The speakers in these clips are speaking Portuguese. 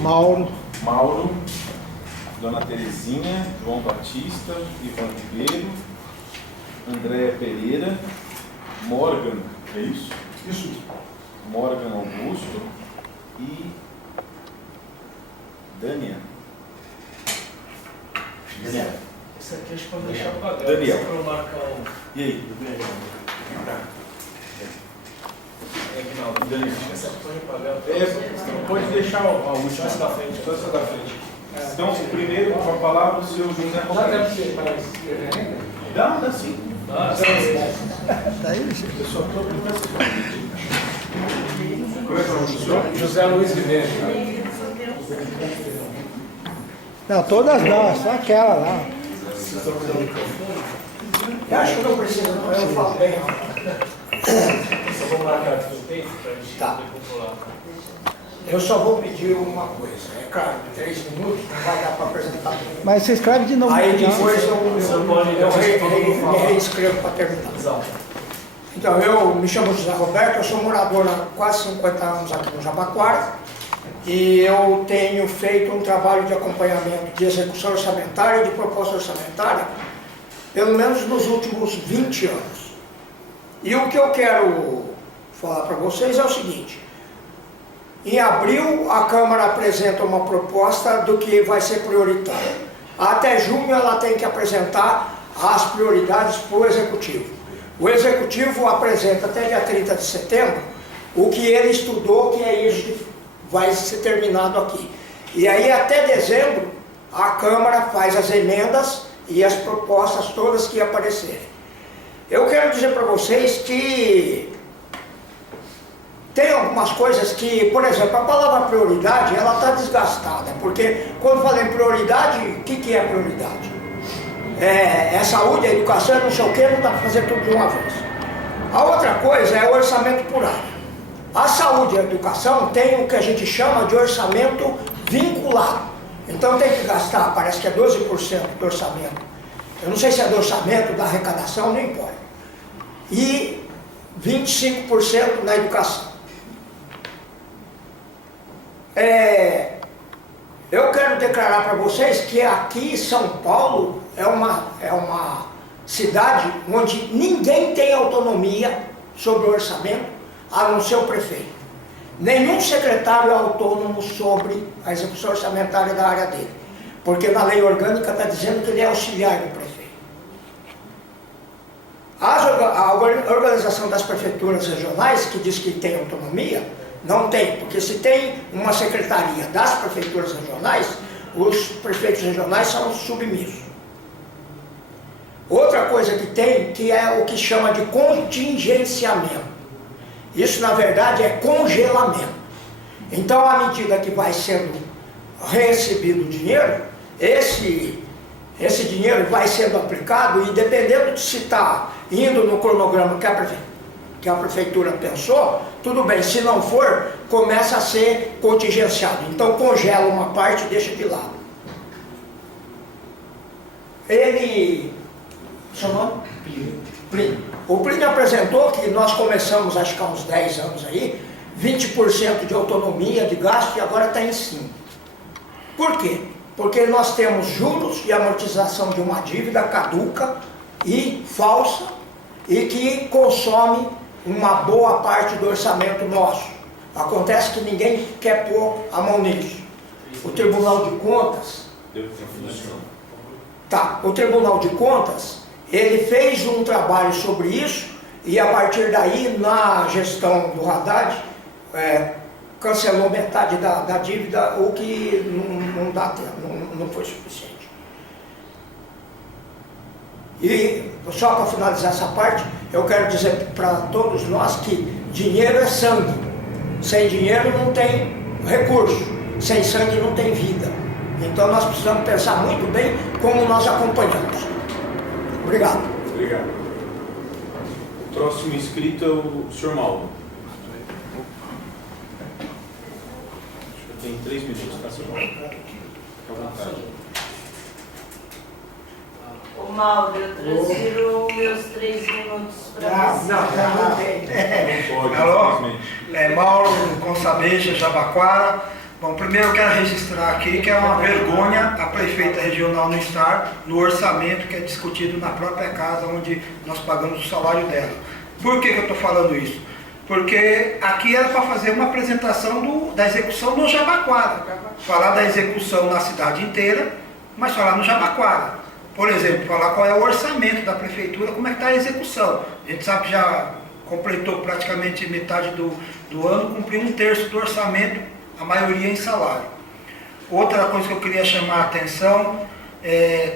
Mauro, Dona Terezinha, João Batista, Ivan Ribeiro, Andréa Pereira, Morgan, é isso? Isso. Morgan Augusto e Daniel. Esse aqui acho que pode deixar pagar. Daniel. Para eu marcar o... E aí? Daniel. Essa pode pagar. Pode deixar a última. Essa da frente. Só essa da frente. Então, o primeiro, com a palavra, o seu José Roberto. Dá sim. Eu só estou Como é que é o nome do senhor? José Luiz Ribeiro. Não, todas não, só aquela lá. Eu acho que não precisa, não, eu falo bem. Só vou marcar aqui o tempo para a gente Tá. calcular. Eu só vou pedir uma coisa. É claro, 3 minutos não vai dar para apresentar tudo. Mas você escreve de novo. Aí no final. depois eu me falar. reescrevo para terminar. Exato. Então, eu me chamo José Roberto, eu sou morador há quase 50 anos aqui no Jabaquara e eu tenho feito um trabalho de acompanhamento de execução orçamentária e de proposta orçamentária pelo menos nos últimos 20 anos. E o que eu quero falar para vocês é o seguinte: em abril a Câmara apresenta uma proposta do que vai ser prioritário. Até junho ela tem que apresentar as prioridades para o Executivo. O Executivo apresenta até dia 30 de setembro o que ele estudou, que é isso que vai ser terminado aqui. E aí até dezembro a Câmara faz as emendas e as propostas todas que aparecerem. Eu quero dizer para vocês que tem algumas coisas que, por exemplo, a palavra prioridade, ela está desgastada, porque quando fala em prioridade, o que é prioridade? É saúde, é educação, é não sei o que, não dá para fazer tudo de uma vez. A outra coisa é o orçamento por área. A saúde e a educação tem o que a gente chama de orçamento vinculado. Então tem que gastar, parece que é 12% do orçamento. Eu não sei se é do orçamento, da arrecadação, não importa. E 25% na educação. Eu quero declarar para vocês que aqui São Paulo é uma cidade onde ninguém tem autonomia sobre o orçamento, a não ser o prefeito. Nenhum secretário é autônomo sobre a execução orçamentária da área dele, porque na lei orgânica está dizendo que ele é auxiliar do prefeito. A organização das prefeituras regionais, que diz que tem autonomia, não tem, porque se tem uma secretaria das prefeituras regionais, os prefeitos regionais são submissos. Outra coisa que tem, que é o que chama de contingenciamento. Isso, na verdade, é congelamento. Então, à medida que vai sendo recebido o dinheiro, esse dinheiro vai sendo aplicado e, dependendo de se está indo no cronograma que a prefeitura pensou, tudo bem. Se não for, começa a ser contingenciado. Então, congela uma parte e deixa de lado. Seu nome? Plínio. O Plínio apresentou que nós começamos, acho que há uns 10 anos aí, 20% de autonomia de gasto e agora está em 5%. Por quê? Porque nós temos juros e amortização de uma dívida caduca e falsa e que consome uma boa parte do orçamento nosso. Acontece que ninguém quer pôr a mão nisso. O Tribunal de Contas... O Tribunal de Contas, ele fez um trabalho sobre isso e a partir daí, na gestão do Haddad, cancelou metade da dívida, o que não dá tempo, não foi suficiente. E só para finalizar essa parte, eu quero dizer para todos nós que dinheiro é sangue. Sem dinheiro não tem recurso, sem sangue não tem vida. Então nós precisamos pensar muito bem como nós acompanhamos. Obrigado. Obrigado. O próximo inscrito é o senhor Mauro. Tem 3 minutos, tá, senhor Mauro? Fica à vontade. Ô Mauro, eu transfiro meus 3 minutos para você. Não tem. Não pode, Alô? infelizmente. Mauro Consabeja, Jabaquara. Bom, primeiro eu quero registrar aqui que é uma vergonha a prefeita regional não estar no orçamento que é discutido na própria casa onde nós pagamos o salário dela. Por que eu estou falando isso? Porque aqui era para fazer uma apresentação da execução no Jabaquara. Falar da execução na cidade inteira, mas falar no Jabaquara. Por exemplo, falar qual é o orçamento da prefeitura, como é que está a execução. A gente sabe que já completou praticamente metade do ano, cumpriu 1/3 do orçamento, a maioria em salário. Outra coisa que eu queria chamar a atenção,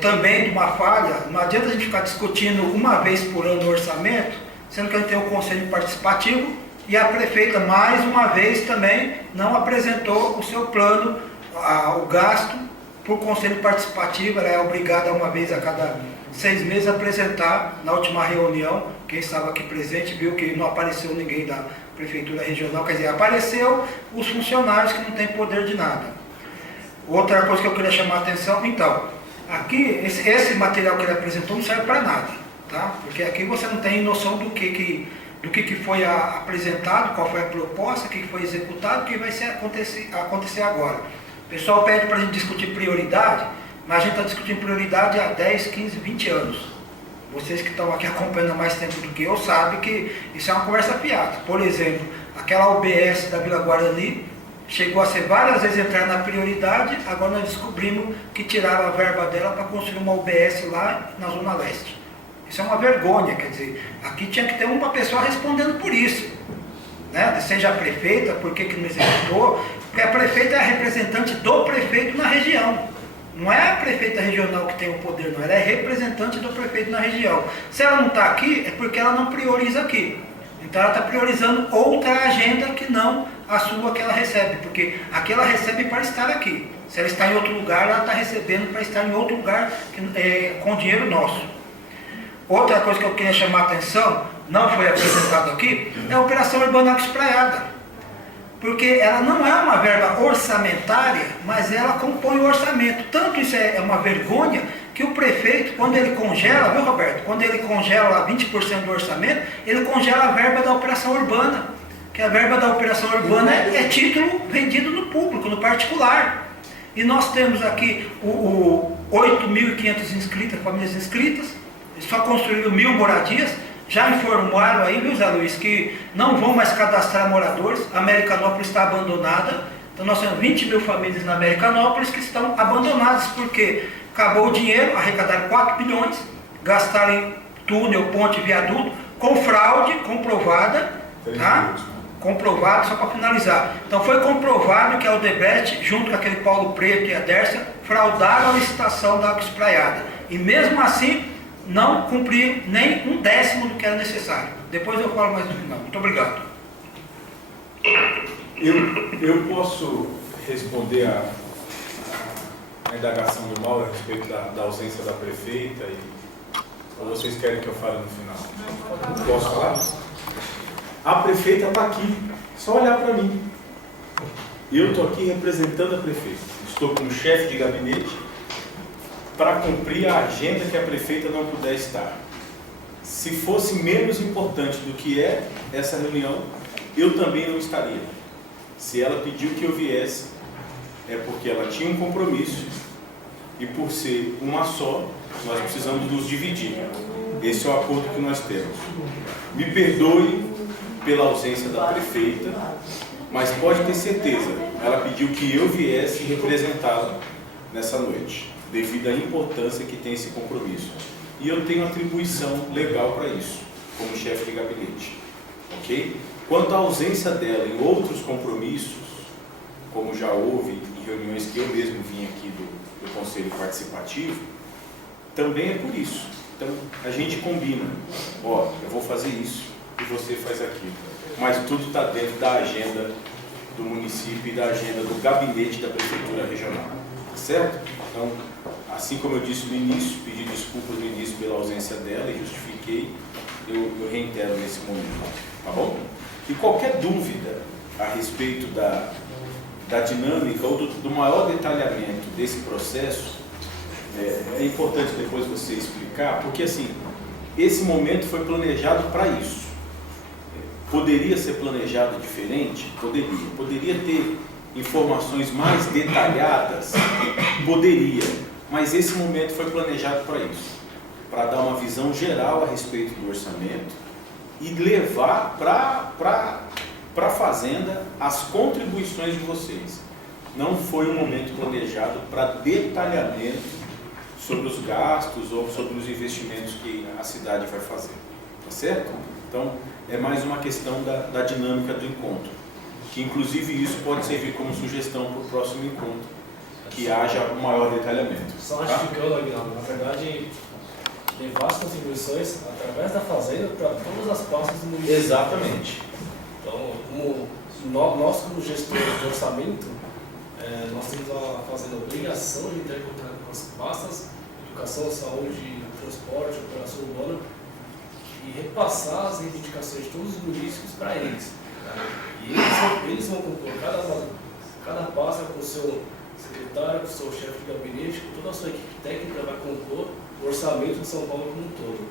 também de uma falha, não adianta a gente ficar discutindo uma vez por ano o orçamento, sendo que a gente tem o conselho participativo e a prefeita, mais uma vez, também não apresentou o seu plano, o gasto para o conselho participativo. Ela é obrigada uma vez a cada 6 meses a apresentar. Na última reunião, quem estava aqui presente viu que não apareceu ninguém da prefeitura regional, quer dizer, apareceu os funcionários que não têm poder de nada. Outra coisa que eu queria chamar a atenção, então, aqui, esse material que ele apresentou não serve para nada, tá? Porque aqui você não tem noção do que foi apresentado, qual foi a proposta, o que foi executado, o que vai acontecer agora. O pessoal pede para a gente discutir prioridade, mas a gente está discutindo prioridade há 10, 15, 20 anos. Vocês que estão aqui acompanhando há mais tempo do que eu sabem que isso é uma conversa fiada. Por exemplo, aquela UBS da Vila Guarani chegou a ser várias vezes entrar na prioridade, agora nós descobrimos que tiraram a verba dela para construir uma UBS lá na Zona Leste. Isso é uma vergonha, quer dizer, aqui tinha que ter uma pessoa respondendo por isso. Né? Seja a prefeita, por que não executou? Porque a prefeita é a representante do prefeito na região. Não é a prefeita regional que tem o poder, não. Ela é representante do prefeito na região. Se ela não está aqui, é porque ela não prioriza aqui. Então ela está priorizando outra agenda que não a sua que ela recebe. Porque aqui ela recebe para estar aqui. Se ela está em outro lugar, ela está recebendo para estar em outro lugar com dinheiro nosso. Outra coisa que eu queria chamar a atenção, não foi apresentado aqui, é a Operação Urbana Água Espraiada. Porque ela não é uma verba orçamentária, mas ela compõe o orçamento. Tanto isso é uma vergonha que o prefeito, quando ele congela, viu, Roberto? Quando ele congela 20% do orçamento, ele congela a verba da operação urbana. Que a verba da operação urbana é título vendido no público, no particular. E nós temos aqui 8.500 inscritas, famílias inscritas, só construíram 1.000 moradias. Já informaram aí, viu, Zé Luiz, que não vão mais cadastrar moradores. A Americanópolis está abandonada. Então nós temos 20.000 famílias na Americanópolis que estão abandonadas porque acabou o dinheiro, arrecadaram 4 bilhões, gastaram em túnel, ponte, viaduto, com fraude comprovada, tá? Comprovado, só para finalizar. Então foi comprovado que a Odebrecht, junto com aquele Paulo Preto e a Dércia, fraudaram a licitação da água espraiada. E mesmo assim, não cumpriram nem 1/10 do que era necessário. Depois eu falo mais no final. Muito obrigado. Eu posso responder a indagação do Mauro a respeito da ausência da prefeita? Ou vocês querem que eu fale no final? Posso falar? A prefeita está aqui. Só olhar para mim. Eu estou aqui representando a prefeita. Estou como chefe de gabinete para cumprir a agenda que a prefeita não puder estar. Se fosse menos importante do que é essa reunião, eu também não estaria. Se ela pediu que eu viesse, é porque ela tinha um compromisso e por ser uma só, nós precisamos nos dividir. Esse é o acordo que nós temos. Me perdoe pela ausência da prefeita, mas pode ter certeza, ela pediu que eu viesse representá-la nessa noite, devido à importância que tem esse compromisso. E eu tenho atribuição legal para isso, como chefe de gabinete. Ok? Quanto à ausência dela em outros compromissos, como já houve em reuniões que eu mesmo vim aqui do Conselho Participativo, também é por isso. Então, a gente combina. Ó, eu vou fazer isso e você faz aquilo. Mas tudo está dentro da agenda do município e da agenda do gabinete da Prefeitura Regional. Certo? Então, assim como eu disse no início, pedi desculpas no início pela ausência dela e justifiquei, eu reitero nesse momento. Tá bom? E qualquer dúvida a respeito da dinâmica ou do maior detalhamento desse processo, é importante depois você explicar, porque assim, esse momento foi planejado para isso. Poderia ser planejado diferente? Poderia ter informações mais detalhadas? Poderia, mas esse momento foi planejado para isso, para dar uma visão geral a respeito do orçamento e levar para a Fazenda as contribuições de vocês. Não foi um momento planejado para detalhamento sobre os gastos ou sobre os investimentos que a cidade vai fazer, tá certo? Então, é mais uma questão da dinâmica do encontro, que inclusive isso pode servir como sugestão para o próximo encontro, que haja um maior detalhamento. Só Tá? ratificando, Aguinaldo, na verdade, tem várias contribuições através da Fazenda para todas as pastas do município. Exatamente. Então, nós como gestores de orçamento, nós temos a Fazenda a obrigação de ter contato com as pastas, educação, saúde, transporte, operação urbana, e repassar as reivindicações de todos os municípios para eles. Né? E eles vão compor cada pasta com o seu secretário, com o seu chefe de gabinete, com toda a sua equipe técnica, vai compor o orçamento de São Paulo como um todo.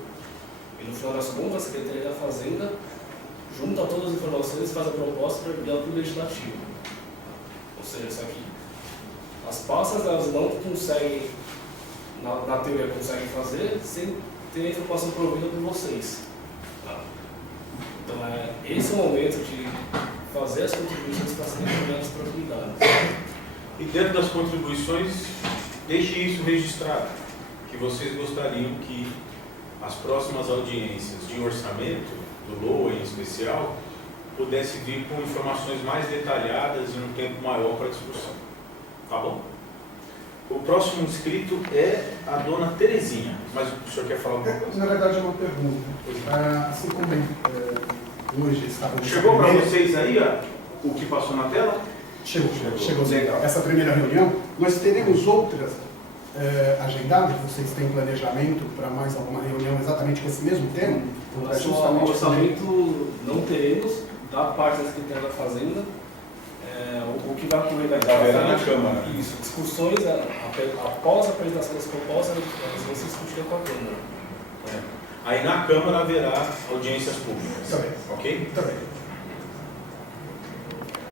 E no final das contas, a Secretaria da Fazenda junta todas as informações e faz a proposta para enviar para o Legislativo. Ou seja, isso aqui, as pastas elas não conseguem, na teoria conseguem fazer sem ter a informação provida por vocês. Tá? Então esse é o momento de fazer as contribuições para serem enviadas para as unidades. E dentro das contribuições, deixe isso registrado, que vocês gostariam que as próximas audiências de orçamento, do LOA em especial, pudesse vir com informações mais detalhadas e um tempo maior para discussão. Tá bom? O próximo inscrito é a dona Terezinha, mas o senhor quer falar alguma coisa? Na verdade é uma pergunta. Assim como hoje estava... Chegou para vocês aí o que passou na tela? Chegou. Legal. Essa primeira reunião, nós teremos outras agendadas? Vocês têm planejamento para mais alguma reunião exatamente com esse mesmo tema? O orçamento não teremos, da parte da Secretaria da Fazenda, o que vai ocorrer daqui na Câmara. Isso, discussões, após a apresentação das propostas, elas vão se discutir com a Câmara. Aí na Câmara haverá audiências públicas. Tá bem. Ok? Tá bem.